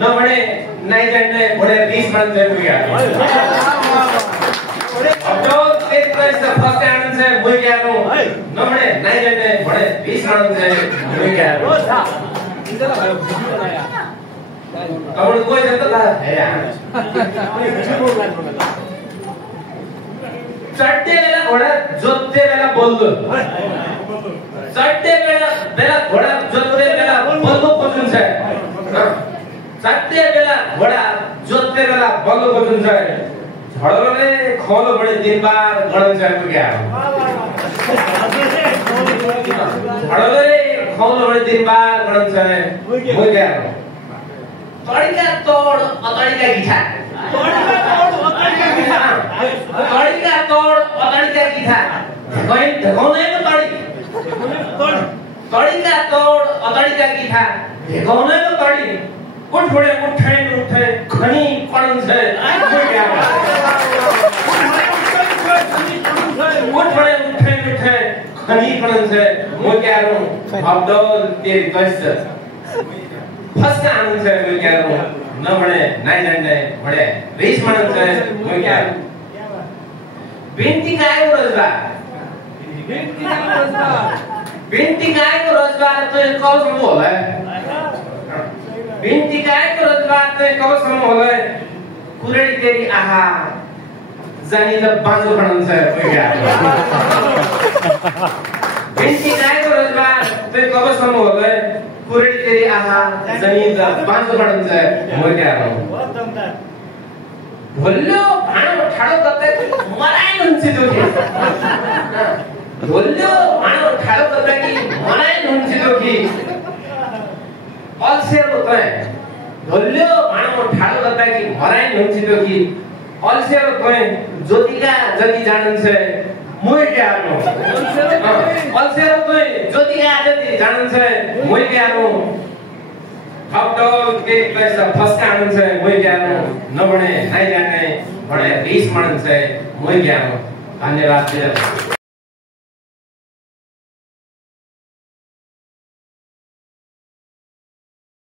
नभने नाइ जान्ने भने रिस मान्छ मुइगा जो एक प्रश्न फर्स्ट आन्सर मुइगा नो नभने नाइ जान्ने भने रिस मान्छ मुइगा अब कोही जस्तो ला चट्टे बेला घोडा जोत्ते बेला बोल्दो चट्टे बेला घोडा जोत्ते बेला बोल्दो खोजुन्छ चट्टे बेला घोडा जोत्ते बेला बोल्दो खोजुन्छ झडले खौलो बढे दिनबार गणन्छ मुइगा झडले खौलो बढे दिनबार गणन्छ मुइगा तडिका तोड अतडिका गिठा तडिका तोड अतडिका गिठा कहीं ढकाउने न तडी तडिका तोड अतडिका गिठा ढकाउने न तडी उठ्ने उठे खनी पढन्छ मुइगा उठ्ने उठे खनी पढन्छ मुइगा अब्दुल तेरी कष्ट फर्स्ट आन्सर मुइगा नभने नाइ जान्ने भने रिस मान्छ मुइगा बिन्ती गाएको रोजगार बिन्ती गाएको रोजगार चाहिँ कबसम्म होला बिन्ती गाएको रोजगार चाहिँ कबसम्म होला कुरेडी तेरी आहा जानी त बाँझो बनाउँछ मुइगा बिन्ती गाएको रोजगार चाहिँ कबसम्म होला कुरेडी तेरी आहा जानी त बाँझो बनाउँछ मुइगा ढोल्लो भाँडो ठाडो गर्दै मलाई हुन्छ दोखी ढोल्लो भाँडो ठाडो गर्दै मलाई हुन्छ दोखी अल्सेरो तय ढोल्लो भाँडो ठाडो गर्दै मलाई हुन्छ दोखी अल्सेरो तय ज्योतिका जति जानुहुन्छ मुइगा अल्सेरो तय ज्योतिका जति जानुहुन्छ मुइगा अब्दुल के पैसा फर्स्ट आन्सर मुइगा नभने नाइ जान्ने भने रिस मान्छ मुइगा धन्यवाद।